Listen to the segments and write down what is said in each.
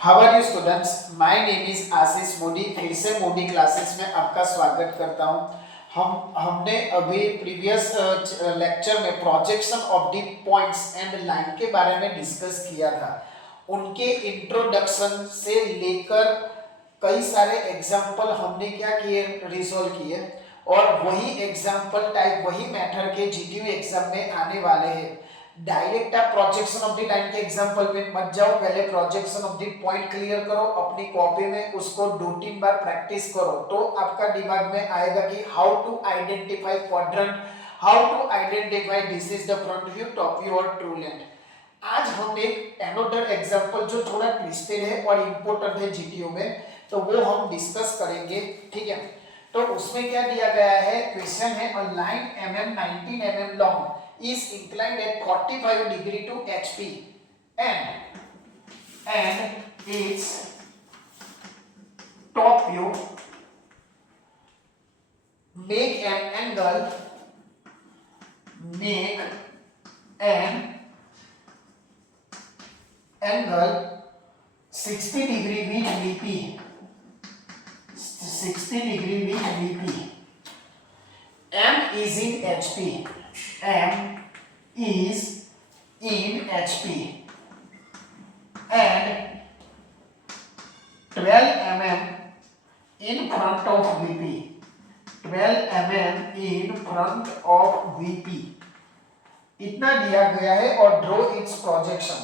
How are you students, my name is Ashish Modi. फिर से Modi classes में आपका स्वागत करता हूं। हमने अभी प्रीवियस लेक्चर में projection of the points and line के बारे में डिस्कस किया था। उनके इंट्रोडक्शन से लेकर कई सारे एग्जाम्पल हमने क्या किए, रिजॉल्व किए, और वही एग्जाम्पल टाइप वही मेथड के जीटीयू एग्जाम में आने वाले हैं। डायरेक्ट आप प्रोजेक्शन ऑफ द लाइन के एग्जांपल पे मत जाओ, पहले projection of the point clear करो, अपनी कॉपी में उसको 2-3 बार प्रैक्टिस करो, तो आपका दिमाग में आएगा कि how to identify quadrant, how to identify this is the front view, top view और ट्रू लेंथ। आज हम एक एनोडर एग्जांपल जो थोड़ा ट्विस्टेड है और इंपॉर्टेंट है जीटीयू में, तो वो हम डिस्कस करेंगे। ठीक है, तो उसमें क्या दिया गया है, क्वेश्चन है a line 19 mm long is inclined at 45 degree to HP and its top view make an angle 60 degree with VP, 60 degree with VP. M is in HP. M is in HP and 12 mm in front of VP. 12 mm in front of VP इतना दिया गया है और draw it's projection.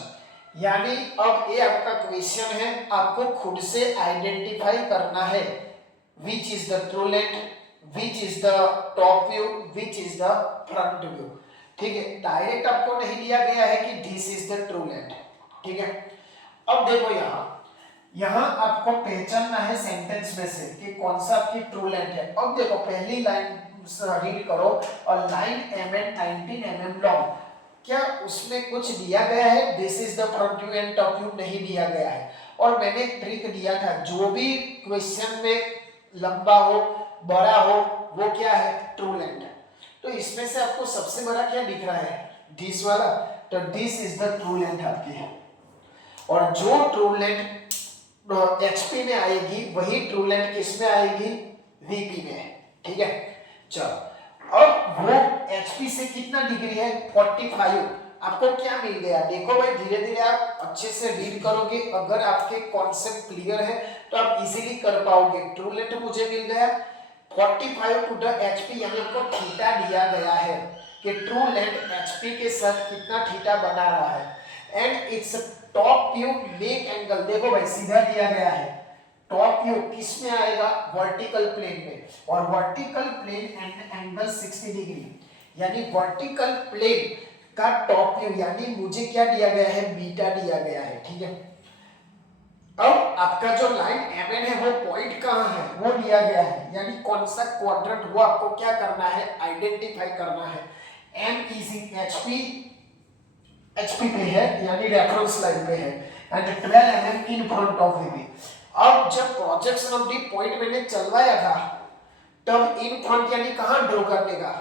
यानी अब ये आपका question है, आपको खुद से आइडेंटिफाई करना है which is the true length, which is the top view, which is the front view। ठीक है, डायरेक्ट आपको नहीं दिया गया है कि this is the true length। ठीक है, अब देखो यहाँ आपको पहचानना है सेंटेंस में से कि कौन सा आपकी ट्रू लेंथ है। अब देखो पहली लाइन रीड करो, और लाइन MN 19 mm लॉन्ग, क्या उसमें कुछ दिया गया है this is the front view and top view? नहीं दिया गया है। और मैंने एक ट्रिक दिया था, जो भी क्वेश्चन में लंबा हो बड़ा हो वो क्या है, ट्रू लेंथ। तो इसमें से आपको सबसे बड़ा क्या दिख रहा है, दिस वाला, तो this is the true length आपकी है। और जो ट्रू लेंथ एचपी में आएगी वही ट्रू लेंथ किस में आएगी, वीपी में। ठीक है, चलो अब वो एचपी से कितना डिग्री है, 45। आपको क्या मिल गया, देखो भाई धीरे धीरे आप अच्छे से रीड करोगे, अगर आपके कॉन्सेप्ट क्लियर है तो आप इजीली कर पाओगे। ट्रू लेंथ मुझे मिल गया 45 टू द एचपी, यहाँ आपको थीटा दिया गया है कि ट्रू लेंथ एचपी के साथ कितना थीटा बना रहा है, and it's top view make angle. देखो भाई सीधा दिया गया है, टॉप व्यू किस में आएगा, वर्टिकल प्लेन में, और vertical plane and angle 60 degree, यानी वर्टिकल प्लेन का टॉप व्यू, यानी मुझे क्या दिया गया है, बीटा दिया गया है। ठीक है, अब आपका जो लाइन MN है वो पॉइंट कहाँ है, वो दिया गया है, यानी कौन सा क्वाड्रेंट, वो आपको क्या करना है, आइडेंटिफाई करना है। M इज इन HP पे है, यानी रेफरेंस लाइन पे है, and 12 mm in front of VP। अब जब प्रोजेक्शन ऑफ द पॉइंट मैंने चलवाया था, तब इन फ्रंट यानी कहाँ ड्रॉ करने का,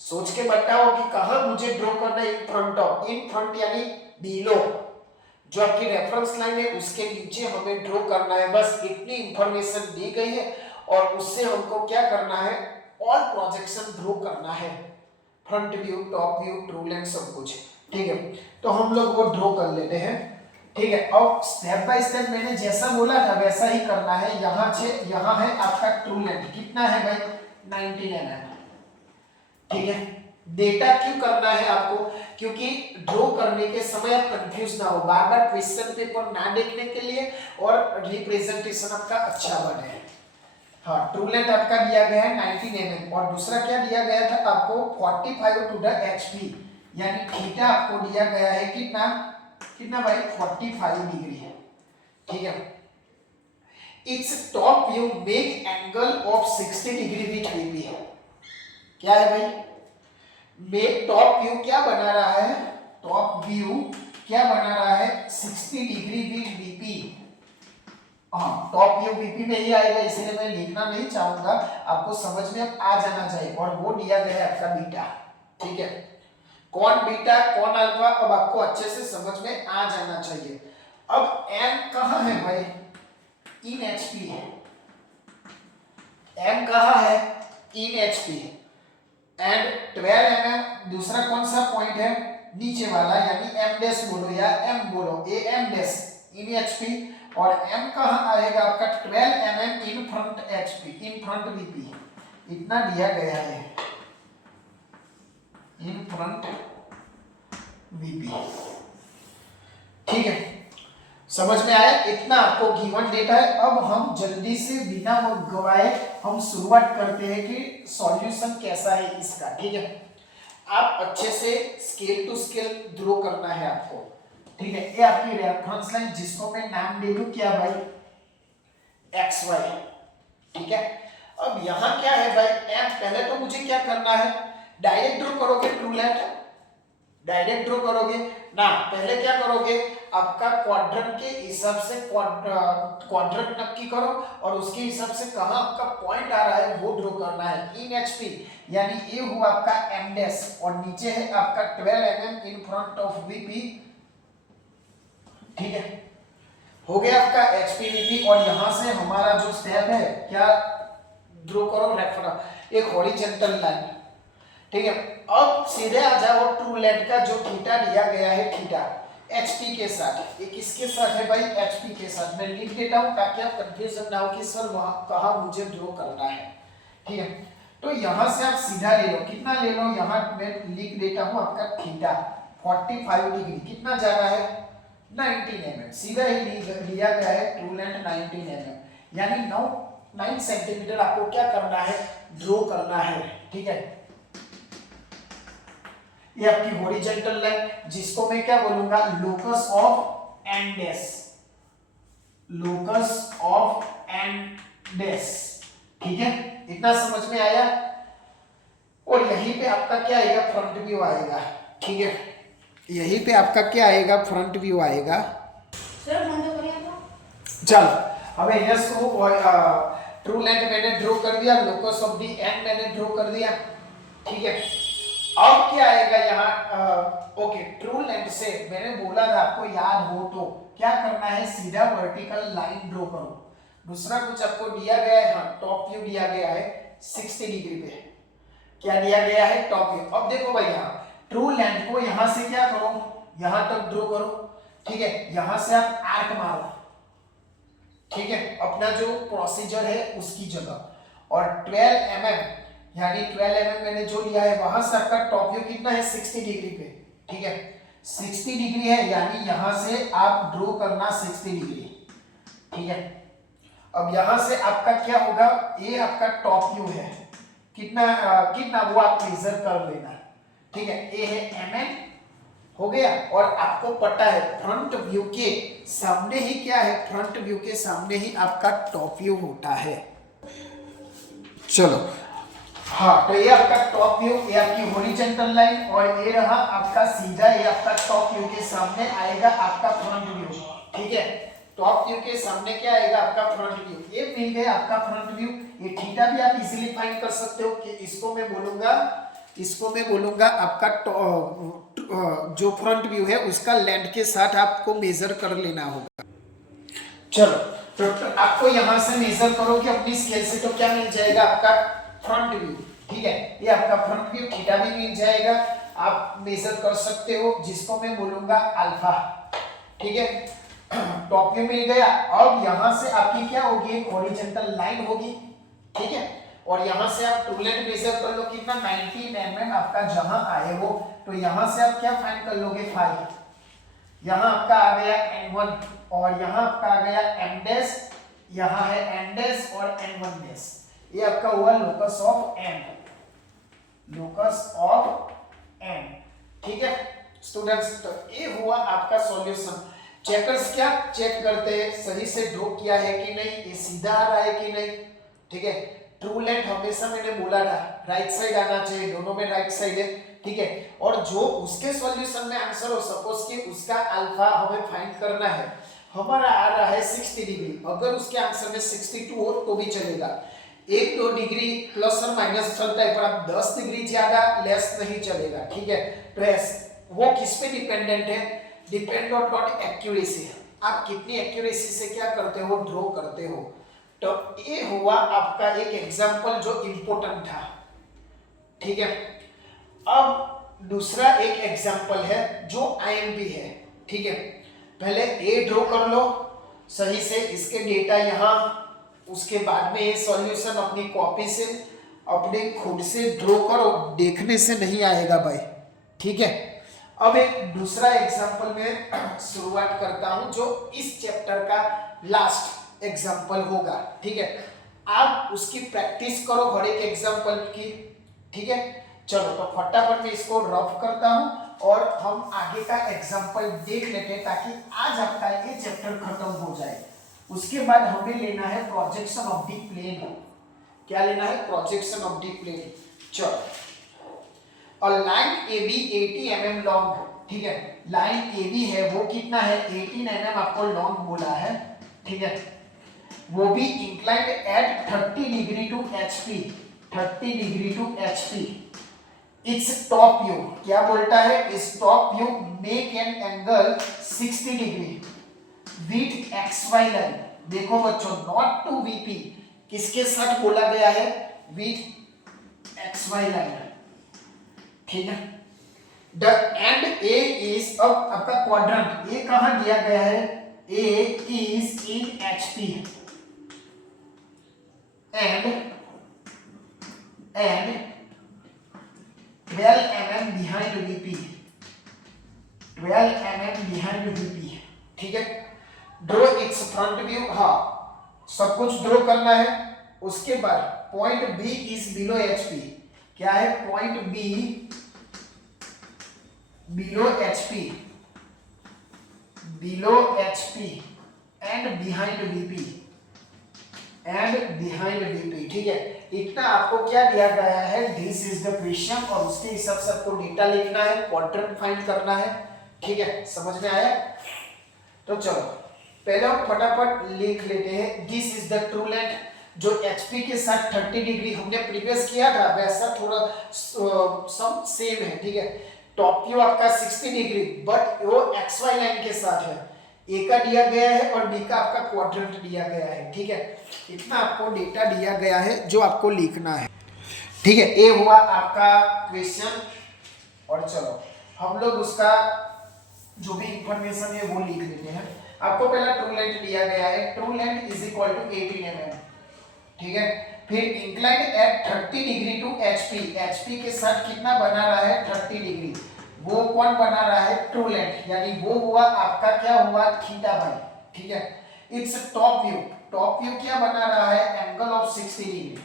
सोच के बताओ कि कहाँ मुझे ड्रॉ करना है, in front of, in front यानी बिलो, जो आपकी रेफरेंस लाइन है उसके नीचे हमें ड्रॉ करना है। बस इतनी इंफॉर्मेशन दी गई है और उससे हमको क्या करना है, ऑल प्रोजेक्शन ड्रॉ करना है, front view, top view, true length, सब कुछ। ठीक है, तो हम लोग वो ड्रॉ कर लेते हैं। ठीक है, अब स्टेप बाय स्टेप मैंने जैसा बोला था वैसा ही करना है। यहाँ से यहाँ है आपका ट्रू लेंथ, कितना है भाई, 19 mm। ठीक है, डेटा क्यों करना है आपको, क्योंकि ड्रॉ करने के समय आप कंफ्यूज ना हो, बार बार क्वेश्चन पेपर ना देखने के लिए, और रिप्रेजेंटेशन आपका अच्छा बने। हाँ, ट्रू लेंथ आपका दिया गया है 19 mm, और दूसरा क्या दिया गया था आपको, 45 टू द HP, यानी थीटा आपको दिया गया है कितना, कितना भाई, 45 डिग्री है। ठीक है, it's top view make angle of 60 degree with VP है। क्या है भाई, मेक टॉप व्यू क्या बना रहा है, टॉप व्यू क्या बना रहा है, 60 डिग्री विथ VP। हाँ, टॉप व्यू VP में ही आएगा, इसलिए मैं लिखना नहीं चाहूंगा, आपको समझ में आ जाना चाहिए, और वो दिया गया है आपका बीटा। ठीक है, कौन बीटा कौन अल्फा, अब आपको अच्छे से समझ में आ जाना चाहिए। अब m कहाँ है भाई, इन HP है, m कहाँ है, इन HP है, एंड 12 mm दूसरा कौन सा पॉइंट है, नीचे वाला, यानी m डैश बोलो या m बोलो, ए m डैश इन HP, और m कहाँ आएगा आपका 12 mm in front HP, in front VP, इतना दिया गया है, इन फ्रंट VP। ठीक है, समझ में आया, इतना आपको गिवन डेटा है। अब हम जल्दी से बिना वक्त गवाए हम शुरुआत करते हैं कि सॉल्यूशन कैसा है इसका। ठीक है, आप अच्छे से स्केल टू स्केल ड्रॉ करना है आपको। ठीक है, ये आपकी रेफरेंस लाइन जिसको मैं नाम दे दूं क्या भाई, XY। ठीक है, अब यहां क्या है भाई, M, पहले तो मुझे क्या करना है, डायरेक्ट ड्रॉ करोगे ट्रू लेंथ, डायरेक्ट ड्रॉ करोगे ना, पहले क्या करोगे, आपका क्वाड्रेंट के हिसाब से क्वाड्रेंट नक्की करो और उसके हिसाब से कहां आपका पॉइंट आ रहा है वो ड्रॉ करना है इन HP, यानी ये हुआ आपका M डैश और नीचे है आपका 12 mm in front of VP। ठीक है, हो गया आपका HP VP, और यहां से हमारा जो स्टेप है क्या, ड्रॉ करो रेफरेंस एक हॉरिजॉन्टल लाइन। ठीक है, अब सीधे आ जाओ ट्रू लेंथ का जो थीटा दिया गया है, थीटा HP के साथ, एक किसके साथ है भाई, HP के साथ। मैं लिख देता हूं ताकि आप कंफ्यूजन ना हो कि सर वहां कहां मुझे ड्रॉ करना है। ठीक है, तो यहां से आप सीधा ले लो, कितना ले लो, यहां मैं लिख देता हूं आपका थीटा 45 डिग्री, कितना जाना है 19 mm, सीधा ही लिया गया है ट्रू लेंथ 19 mm, यानी 9 सेंटीमीटर आपको क्या करना है, ड्रॉ करना है। ठीक है, ये आपकी हॉरिजॉन्टल लाइन जिसको मैं क्या बोलूंगा, locus of N dash, locus of N dash. ठीक है, इतना समझ में आया, और यहीं पे आपका क्या आएगा, फ्रंट व्यू आएगा। ठीक है, यहीं पे आपका क्या आएगा, फ्रंट व्यू आएगा। चलो, अब यस को ट्रू लेंथ मैंने ड्रॉ कर दिया, लोकस ऑफ दी एन मैंने ड्रॉ कर दिया। ठीक है, अब क्या आएगा यहाँ, ओके, ट्रू लेंथ से मैंने बोला था आपको याद हो तो क्या करना है, सीधा वर्टिकल लाइन ड्रॉ करो। दूसरा कुछ आपको दिया गया है, हाँ, टॉप व्यू दिया गया है 60 डिग्री पे, क्या दिया गया है, टॉप व्यू। अब देखो भाई यहाँ ट्रू लेंथ को यहाँ से क्या करो, यहाँ तक ड्रॉ करो। ठीक है, यहाँ से आप आर्क मारो। ठीक है, अपना जो प्रोसीजर है उसकी जगह, और 12 mm यानी 12 mm मैंने जो लिया है वहां से आपका टॉप व्यू कितना है, 60 डिग्री पे। ठीक है, 60 डिग्री है, यानी यहां से आप ड्रॉ करना 60 डिग्री। ठीक है, अब यहां से आपका क्या होगा, ये आपका टॉप व्यू है, कितना वो आप मेजर कर लेना। ठीक है, ये है mm हो गया, और आपको पता है फ्रंट व्यू के सामने ही क्या है, फ्रंट व्यू के सामने ही आपका टॉप व्यू होता है। चलो, हाँ, तो ये आपका टॉप व्यू, ये आपकी हॉरिजॉन्टल लाइन, और ये रहा आपका सीधा, ये आपका टॉप व्यू के सामने आएगा आपका फ्रंट व्यू। ठीक है, टॉप व्यू के सामने क्या आएगा, आपका फ्रंट व्यू। ये मिल गया आपका फ्रंट व्यू। ये थीटा भी आप इजीली फाइंड कर सकते हो कि इसको मैं बोलूंगा आपका जो फ्रंट व्यू है उसका लेंथ के साथ आपको मेजर कर लेना होगा। चलो, तो आपको यहां से मेजर करोगे अपनी स्केल से तो क्या मिल जाएगा, आपका फ्रंट व्यू। ठीक है, ये आपका फ्रंट व्यू, थीटा भी मिल जाएगा, आप मेजर कर सकते हो, जिसको मैं बोलूंगा अल्फा। ठीक है, टॉप व्यू मिल गया। अब यहां से आपकी क्या होगी, एक हॉरिजॉन्टल लाइन होगी। ठीक है, और यहां से आप ट्रू लेंथ मेजर कर लो, कितना 19 mm आपका जहां आए वो, तो यहां से आप क्या फाइंड कर लोगे, 5। यहां आपका आ गया n1, और यहां आपका आ गया m डैश, यहां है n डैश और n1 डैश। ये आपका हुआ locus of n, locus of n। ठीक है स्टूडेंट्स, तो ये हुआ आपका सॉल्यूशन। चेकर्स क्या चेक करते हैं, सही से ड्रॉ किया है कि नहीं, ये सीधा आ रहा है कि नहीं। ठीक है, ट्रू लेंथ हमेशा मैंने बोला था राइट साइड आना चाहिए, दोनों में राइट साइड है। ठीक है, और जो उसके सॉल्यूशन में आंसर हो, सपोज कि उसका अल्फा हमें फाइंड करना है, हमारा आ रहा है 60 डिग्री, अगर उसके आंसर में 62 हो तो भी चलेगा, 1-2 डिग्री प्लस और माइनस चलता है, पर आप 10 डिग्री ज्यादा लेस नहीं चलेगा। ठीक है, तो वो किस पे डिपेंडेंट है, डिपेंड ऑन एक्यूरेसी। आप कितनी एक्यूरेसी से क्या करते हो, ड्रॉ करते हो। तो ये हुआ आपका एक एग्जांपल जो इंपॉर्टेंट था, ठीक है। अब दूसरा एक एग्जांपल है जो आईएमपी है, ठीक है। पहले ए ड्रॉ कर लो सही से, इसके डेटा यहाँ, उसके बाद में ये सॉल्यूशन अपनी कॉपी से अपने खुद से ड्रॉ करो, देखने से नहीं आएगा भाई, ठीक है। अब एक दूसरा एग्जांपल में शुरुआत करता हूं जो इस चैप्टर का लास्ट एग्जांपल होगा, ठीक है। आप उसकी प्रैक्टिस करो हर एक एग्जांपल की, ठीक है। चलो तो फटाफट मैं इसको रफ करता हूं और हम आगे का एग्जांपल देख लेते हैं ताकि आज आपका ये चैप्टर खत्म हो जाए। उसके बाद हमें लेना है प्रोजेक्शन ऑफ द प्लेन। क्या लेना है, प्रोजेक्शन ऑफ द प्लेन। चलो, और लाइन AB 80 mm लॉन्ग, ठीक है। लाइन AB है वो कितना है, 18 mm आपको लॉन्ग बोला है, ठीक है। वो भी inclined at 30 degree to HP, 30 degree to HP। It's top view क्या बोलता है, इस top view make an angle 60 degree with XY line. देखो बच्चों, नॉट टू VP, किसके साथ बोला गया है, विथ XY लाइन, ठीक है। द एंड ए इज, अब आपका क्वाड्रेंट ए कहां दिया गया है, A is in HP and 12 mm behind VP, 12 mm behind VP, ठीक है। ड्रॉ इट्स फ्रंट व्यू, हाँ सब कुछ ड्रॉ करना है। उसके बाद point B is below HP, क्या है, point B below HP, below HP and behind VP, and behind VP, ठीक है। इतना आपको क्या दिया गया है, दिस इज द क्वेश्चन, और उसके हिसाब से आपको डेटा लिखना है, क्वाड्रेंट फाइंड करना है, ठीक है। समझ में आया? तो चलो पहले हम फटाफट लिख लेते हैं। This is the true length, जो HP के साथ 30 डिग्री हमने प्रीवियस किया था वैसा थोड़ा सब सेम है, ठीक है। टॉप व्यू आपका 60 डिग्री बट वो XY लाइन के साथ है, ए का दिया गया है और बी का आपका क्वाड्रेंट दिया गया है, ठीक है। इतना आपको डेटा दिया गया है जो आपको लिखना है, ठीक है। ए हुआ आपका क्वेश्चन, और चलो हम लोग उसका जो भी इंफॉर्मेशन है वो लिख लेते हैं। आपको पहला ट्रू लेंथ दिया गया है, true length is equal to 18 mm, ठीक है। फिर inclined at 30 degree to HP के साथ कितना बना रहा है, 30 डिग्री। वो कौन बना रहा है, ट्रू लेंथ, यानी वो हुआ आपका क्या हुआ, थीटा बाई, ठीक है। It's top view, top view क्या बना रहा है, angle of 60 degree,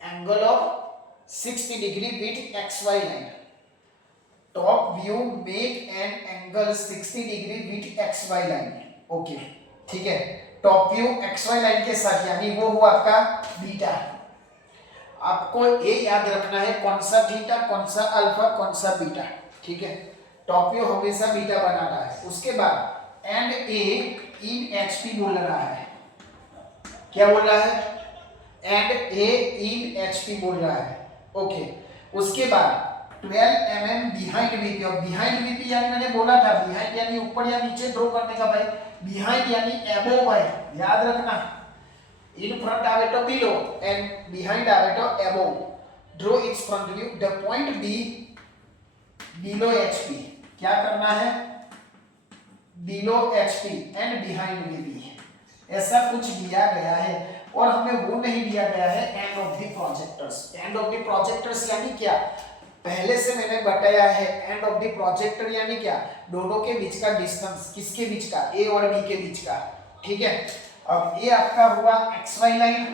angle of 60 degree with XY line. Top view make an angle 60 degree with XY line, okay, ठीक है। टॉप व्यू XY लाइन के साथ, यानी वो हुआ आपका बीटा। आपको ये याद रखना है कौन सा थीटा, कौन सा अल्फा, कौन सा बीटा, ठीक है। टॉप व्यू हमेशा बीटा बनाना है। उसके बाद एंड ए इन HP बोल रहा है, क्या बोल रहा है, एंड ए इन HP बोल रहा है, ओके। उसके बाद 12 mm बिहाइंड VP, और बिहाइंड VP यानी मैंने बोला था बिहाइंड यानी ऊपर या नीचे ड्रॉ करने का भाई, बिहाइंड यानी अबोव भाई, याद रखना। इन फ्रंट आवे तो बिलो एंड बिहाइंड आवे तो above. Draw it's front view, the point B below HP, क्या करना है, below HP and behind VP, ऐसा कुछ दिया गया है। और हमें वो नहीं दिया गया है end of the projectors. End of the projectors यानी क्या, पहले से मैंने बताया है, एंड ऑफ द प्रोजेक्टर यानी क्या, दोनों के बीच का डिस्टेंस, किसके बीच का, ए और बी के बीच का, ठीक है। अब ये आपका हुआ XY लाइन,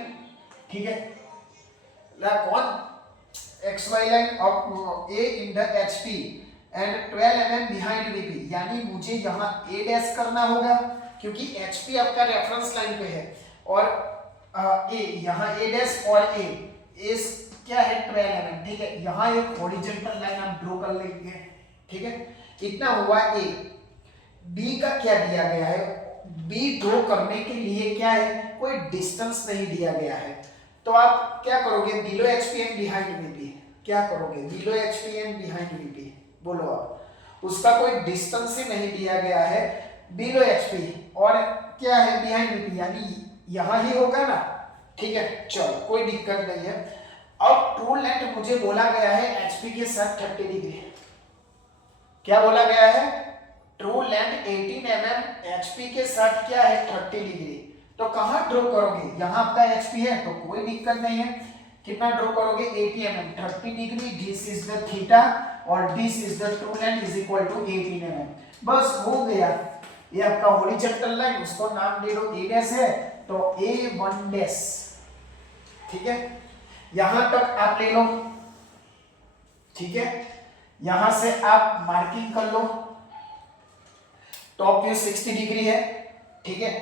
ठीक है, कौन, XY line of A in the HP and 12 mm behind VP, यानी मुझे यहाँ A डैश करना होगा क्योंकि HP आपका रेफरेंस लाइन पे है, और A यहाँ A डैश और A क्या है 12 mm, ठीक है। यहाँ एक हॉरिजॉन्टल लाइन हम ड्रॉ कर लेंगे, ठीक है। इतना हुआ A। B का क्या दिया गया है, B ड्रॉ करने के लिए क्या है, कोई डिस्टेंस नहीं दिया गया है, तो आप क्या करोगे, below HP and behind VP, क्या करोगे, below HP and behind VP, बोलो आप। उसका कोई डिस्टेंस ही नहीं दिया गया है, बिलो एचपी और क्या है बिहाइंड वीपी, यानी यहां ही होगा ना। ठीक है, चलो कोई दिक्कत नहीं है। अब ट्रू लेंथ मुझे बोला गया है एचपी के साथ 30 डिग्री। क्या बोला गया है? ट्रू लेंथ 18 mm एचपी के साथ क्या है 30 डिग्री। तो कहां ड्रॉ करोगे? यहां आपका एचपी है तो कोई दिक्कत नहीं है। कितना ड्रॉ करोगे? 80 mm 30 degree, this is the theta और this is the true length is equal to 18 mm। बस हो गया। ये आपका हॉरिजॉन्टल लाइन, उसको नाम दे दो ए डैश है तो A1 डैश। ठीक है, यहां तक आप ले लो। ठीक है, यहां से आप मार्किंग कर लो। टॉप व्यू 60 डिग्री है। ठीक है,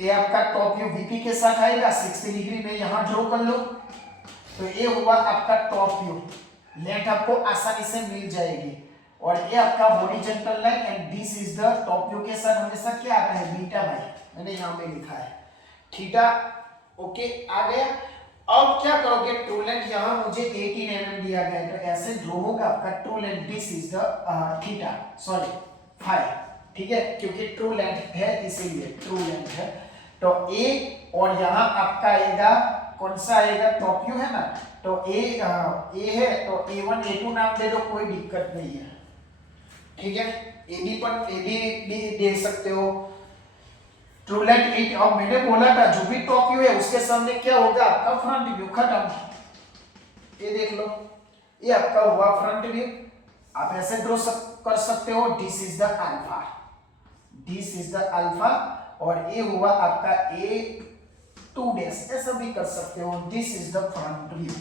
ये आपका टॉप व्यू वीपी के साथ आएगा 60 डिग्री में, यहां ड्रॉ कर लो। तो ये हुआ आपका टॉप व्यू। लेंथ आपको आसानी से मिल जाएगी। और ये आपका horizontal line and this is the top view के साथ हमेशा क्या आता है? बीटा बाई, मैंने यहां पे लिखा है थीटा। ओके, आ गया। अब क्या करोगे? ट्रू लेंथ यहां मुझे 18 mm दिया गया है तो ऐसे ड्रॉ होगा आपका true length, this is the theta, sorry phi. ठीक है, क्योंकि ट्रू लेंथ है इसीलिए ट्रू लेंथ है। तो ए और यहां आपका आएगा कौन सा आएगा? टॉप व्यू है ना, तो ए है तो A1 A2 नाम दे दो, कोई दिक्कत नहीं है। ठीक है, एबी पर एबी भी दे सकते हो। True length 8। अब मैंने बोला था जो भी टॉप व्यू है उसके सामने क्या होगा? आपका फ्रंट व्यू। खत्म। ये देख लो, ये आपका हुआ फ्रंट व्यू। आप ऐसे ड्रॉ कर सकते हो, this is the alpha, this is the alpha और ये हुआ आपका A2 डैश, ऐसा भी कर सकते हो, this is the front view.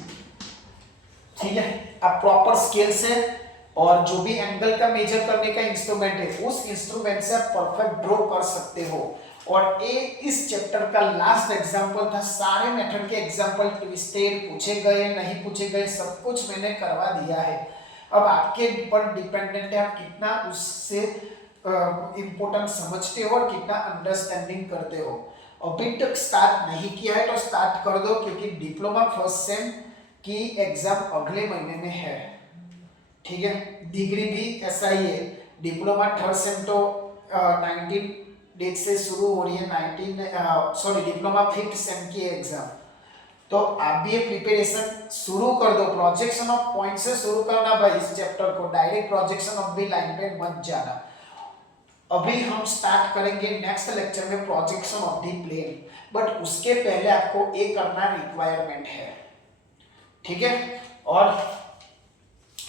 ठीक है, अब प्रॉपर स्केल से और जो भी एंगल का मेजर करने का इंस्ट्रूमेंट है उस इंस्ट्रूमेंट से आप परफेक्ट ड्रॉ कर सकते हो। और ये इस चैप्टर का लास्ट एग्जांपल था। सारे मेथड के एग्जांपल ट्विस्टेड पूछे गए, नहीं पूछे गए, सब कुछ मैंने करवा दिया है। अब आपके ऊपर डिपेंडेंट है आप कितना उससे इंपॉर्टेंट समझते हो और कितना अंडरस्टैंडिंग करते हो। अभी तक स्टार्ट नहीं किया है तो स्टार्ट कर दो, क्योंकि डिप्लोमा फर्स्ट सेम की एग्जाम अगले महीने में है। ठीक है, डिग्री भी ऐसा ही है। डिप्लोमा थर्ड सेम तो 19 डेट से शुरू हो रही है, डिप्लोमा फिफ्थ सेम की एग्जाम। तो आप भी ये प्रिपरेशन शुरू कर दो। प्रोजेक्शन ऑफ पॉइंट से शुरू करना भाई इस चैप्टर को, direct projection of the line पे मत जाना। अभी हम स्टार्ट करेंगे नेक्स्ट लेक्चर में projection of the plane, but उसके पहले आपको ये करना रिक्वायरमेंट है। ठीक है, और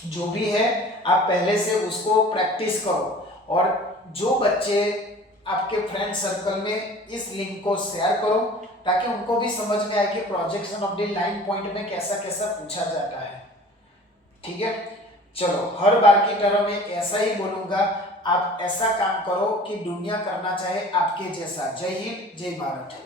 जो भी है आप पहले से उसको प्रैक्टिस करो। और जो बच्चे आपके फ्रेंड सर्कल में इस लिंक को शेयर करो ताकि उनको भी समझ में आए कि projection of the line point में कैसा कैसा पूछा जाता है। ठीक है, चलो हर बार की तरह मैं ऐसा ही बोलूंगा, आप ऐसा काम करो कि दुनिया करना चाहे आपके जैसा। जय हिंद, जय भारत।